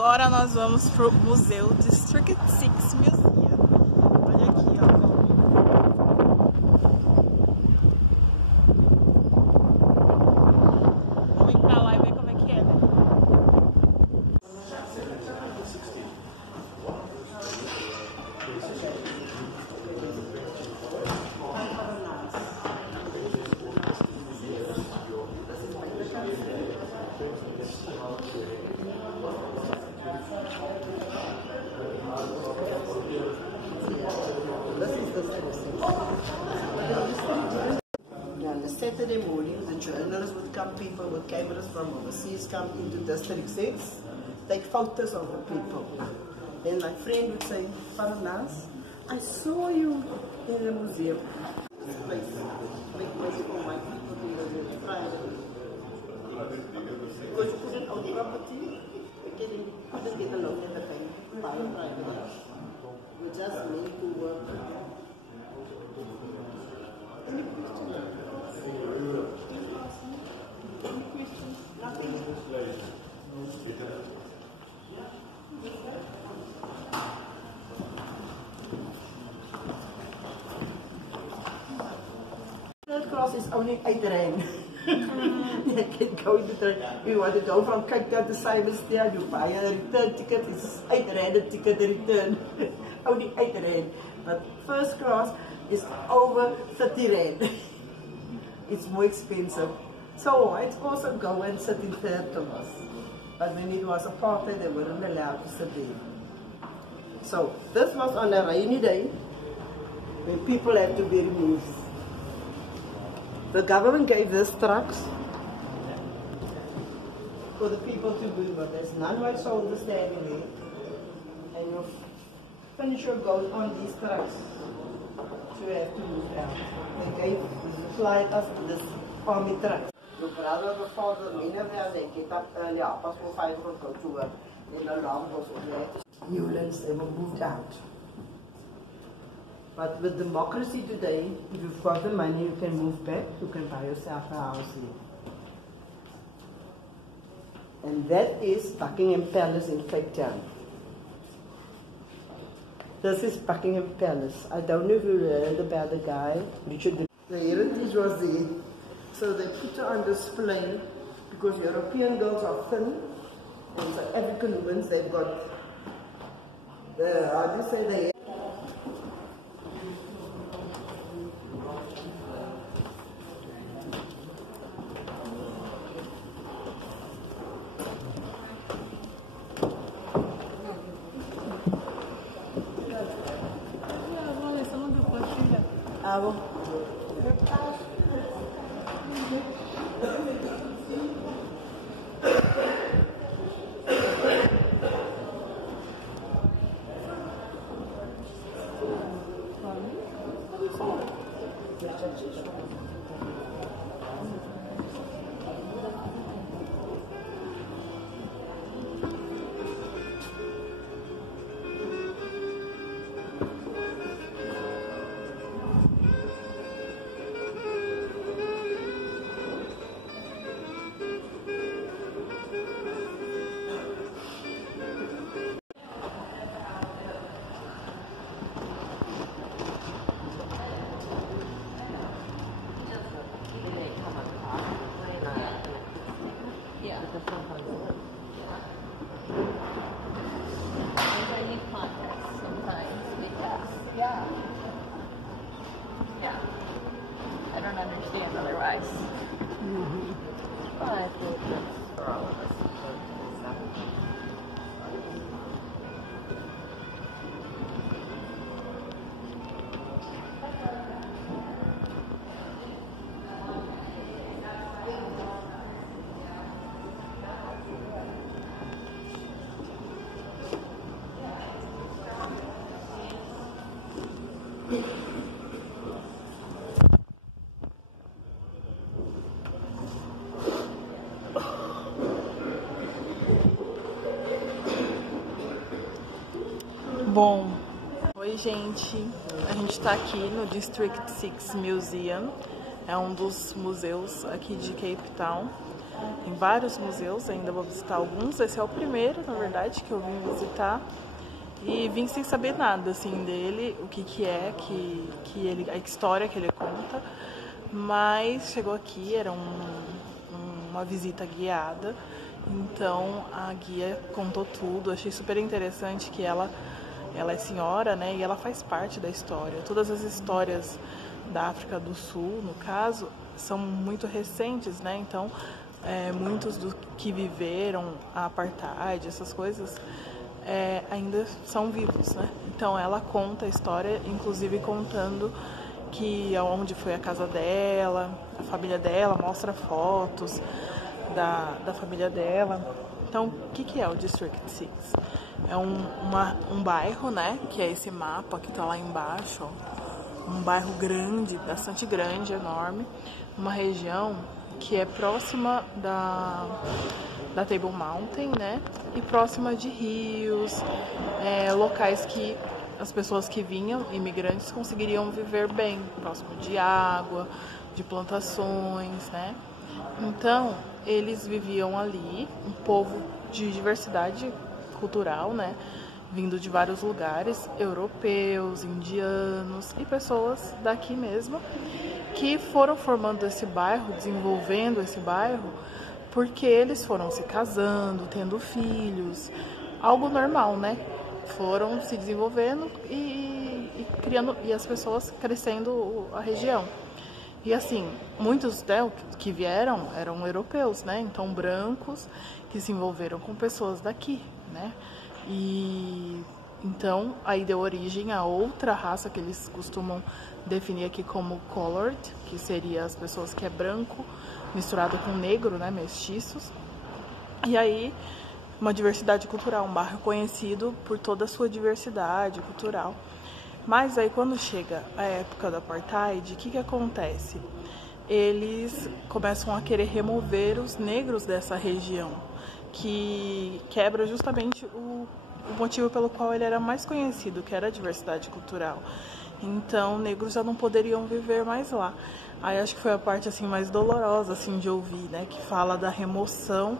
Agora nós vamos pro Museu District 6 Museum. Olha aqui, ó. Vamos ir pra lá e ver como é que é, né? On the Saturday morning, the journalists would come, people with cameras from overseas come into District 6, take photos of the people. Then my friend would say, Parnas, I saw you in the museum. This place, make music for my people to visit Friday. Because you couldn't own property, you couldn't get a loan in the bank, buy a private. We just made to work. Any questions? Any questions? Nothing? Third cross is only 8 rand. You can go into the, you want to go from Cape Town to Simons there, you buy a return ticket, it's 8 rand a ticket return. Only 8 rand. But first class is over 30 rand. It's more expensive. So I'd also go and sit in third class. But when it was apartheid, they weren't allowed to sit there. So this was on a rainy day when people had to be removed. The government gave these trucks for the people to move, but there's none white soldiers standing there. And your furniture goes on these trucks. So you have to move out. They supplied us this army truck. Your brother or father, many of them, they get up early, 5:30 to go to work. Then the alarm goes off. Newlands, they were moved out. But with democracy today, if you've got the money, you can move back, you can buy yourself a house here. And that is Buckingham Palace in Cape Town. This is Buckingham Palace. I don't know if you heard about the guy, Richard. The heritage was there. So they put her on display because European girls are thin and so African women, they've got, how do you say they? I don't understand otherwise. But for all of us. Bom, oi gente, a gente tá aqui no District 6 Museum, é um dos museus aqui de Cape Town. Tem vários museus, ainda vou visitar alguns. Esse é o primeiro, na verdade, que eu vim visitar. E vim sem saber nada, assim, dele, o que é, a história que ele conta. Mas chegou aqui, era uma visita guiada. Então a guia contou tudo. Achei super interessante que ela é senhora, né? E ela faz parte da história. Todas as histórias da África do Sul, no caso, são muito recentes, né? Então, muitos dos que viveram a apartheid, essas coisas, ainda são vivos, né? Então, ela conta a história, inclusive contando que onde foi a casa dela, a família dela, mostra fotos da família dela. Então, o que é o District 6? É um bairro, né? Que é esse mapa que tá lá embaixo, ó. Um bairro grande, bastante grande, enorme. Uma região que é próxima da Table Mountain, né? E próxima de rios, locais que as pessoas que vinham, imigrantes, conseguiriam viver bem, próximo de água, de plantações, né? Então, eles viviam ali, um povo de diversidade cultural, né? Vindo de vários lugares, europeus, indianos e pessoas daqui mesmo, que foram formando esse bairro, desenvolvendo esse bairro, porque eles foram se casando, tendo filhos, algo normal, né? Foram se desenvolvendo e criando, e as pessoas crescendo a região. E assim, muitos que vieram eram europeus, né? Então, brancos que se envolveram com pessoas daqui, né? E então, aí deu origem a outra raça que eles costumam definir aqui como colored, que seria as pessoas que é branco misturado com negro, né? Mestiços. E aí, uma diversidade cultural, um bairro conhecido por toda a sua diversidade cultural. Mas aí quando chega a época do apartheid, o que acontece? Eles começam a querer remover os negros dessa região, que quebra justamente o motivo pelo qual ele era mais conhecido, que era a diversidade cultural. Então, negros já não poderiam viver mais lá. Aí acho que foi a parte assim mais dolorosa assim de ouvir, né, que fala da remoção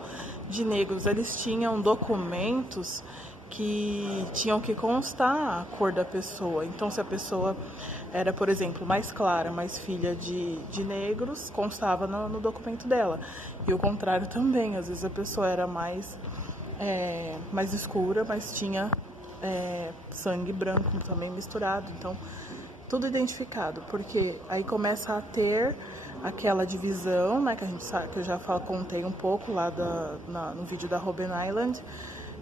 de negros. Eles tinham documentos que tinham que constar a cor da pessoa. Então, se a pessoa era, por exemplo, mais clara, mais filha de negros, constava no documento dela. E o contrário também. Às vezes a pessoa era mais escura, mas tinha sangue branco também misturado. Então, tudo identificado. Porque aí começa a ter aquela divisão, né, que a gente sabe, que eu já contei um pouco lá no vídeo da Robben Island,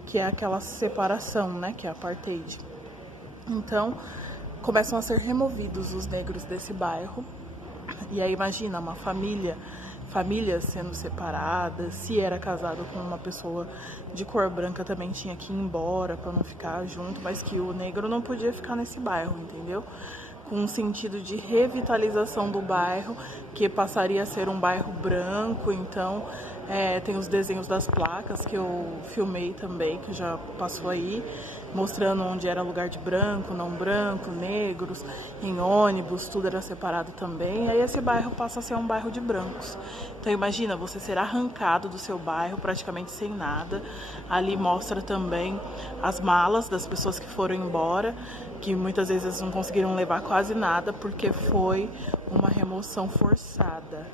que é aquela separação, né, que é a apartheid. Então, começam a ser removidos os negros desse bairro. E aí imagina uma famílias sendo separadas. Se era casado com uma pessoa de cor branca, também tinha que ir embora para não ficar junto, mas que o negro não podia ficar nesse bairro, entendeu? Com um sentido de revitalização do bairro, que passaria a ser um bairro branco. Então, tem os desenhos das placas que eu filmei também, que já passou aí, mostrando onde era lugar de branco, não branco, negros, em ônibus, tudo era separado também. Aí esse bairro passa a ser um bairro de brancos. Então imagina você ser arrancado do seu bairro praticamente sem nada. Ali mostra também as malas das pessoas que foram embora, que muitas vezes não conseguiram levar quase nada, porque foi uma remoção forçada,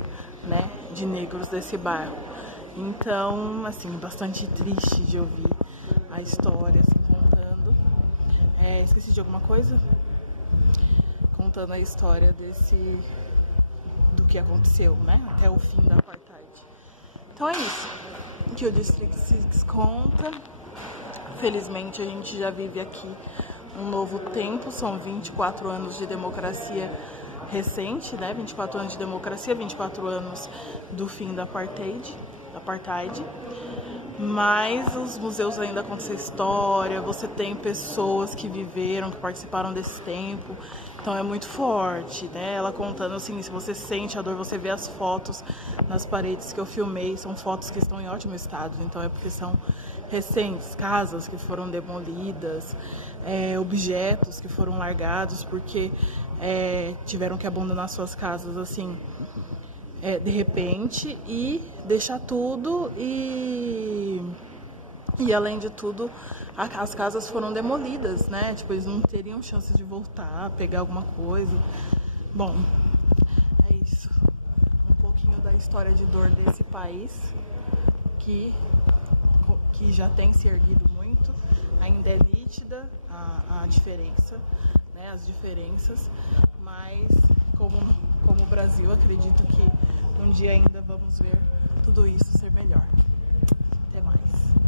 né, de negros desse bairro. Então, assim, bastante triste de ouvir a história, assim, contando. Esqueci de alguma coisa? Contando a história do que aconteceu, né, até o fim da apartheid. Então é isso que o District 6 conta. Felizmente a gente já vive aqui um novo tempo, são 24 anos de democracia recente, né? 24 anos de democracia, 24 anos do fim da apartheid. Mas os museus ainda contam essa história, você tem pessoas que viveram, que participaram desse tempo, então é muito forte, né? Ela contando assim, se você sente a dor, você vê as fotos nas paredes que eu filmei, são fotos que estão em ótimo estado, então é porque são recentes, casas que foram demolidas, objetos que foram largados porque tiveram que abandonar suas casas, assim, de repente e deixar tudo e além de tudo as casas foram demolidas, né? Tipo, eles não teriam chance de voltar, pegar alguma coisa. Bom, é isso. Um pouquinho da história de dor desse país que já tem se erguido muito. Ainda é nítida a diferença, né? As diferenças, mas como o Brasil, acredito que um dia ainda vamos ver tudo isso ser melhor. Até mais.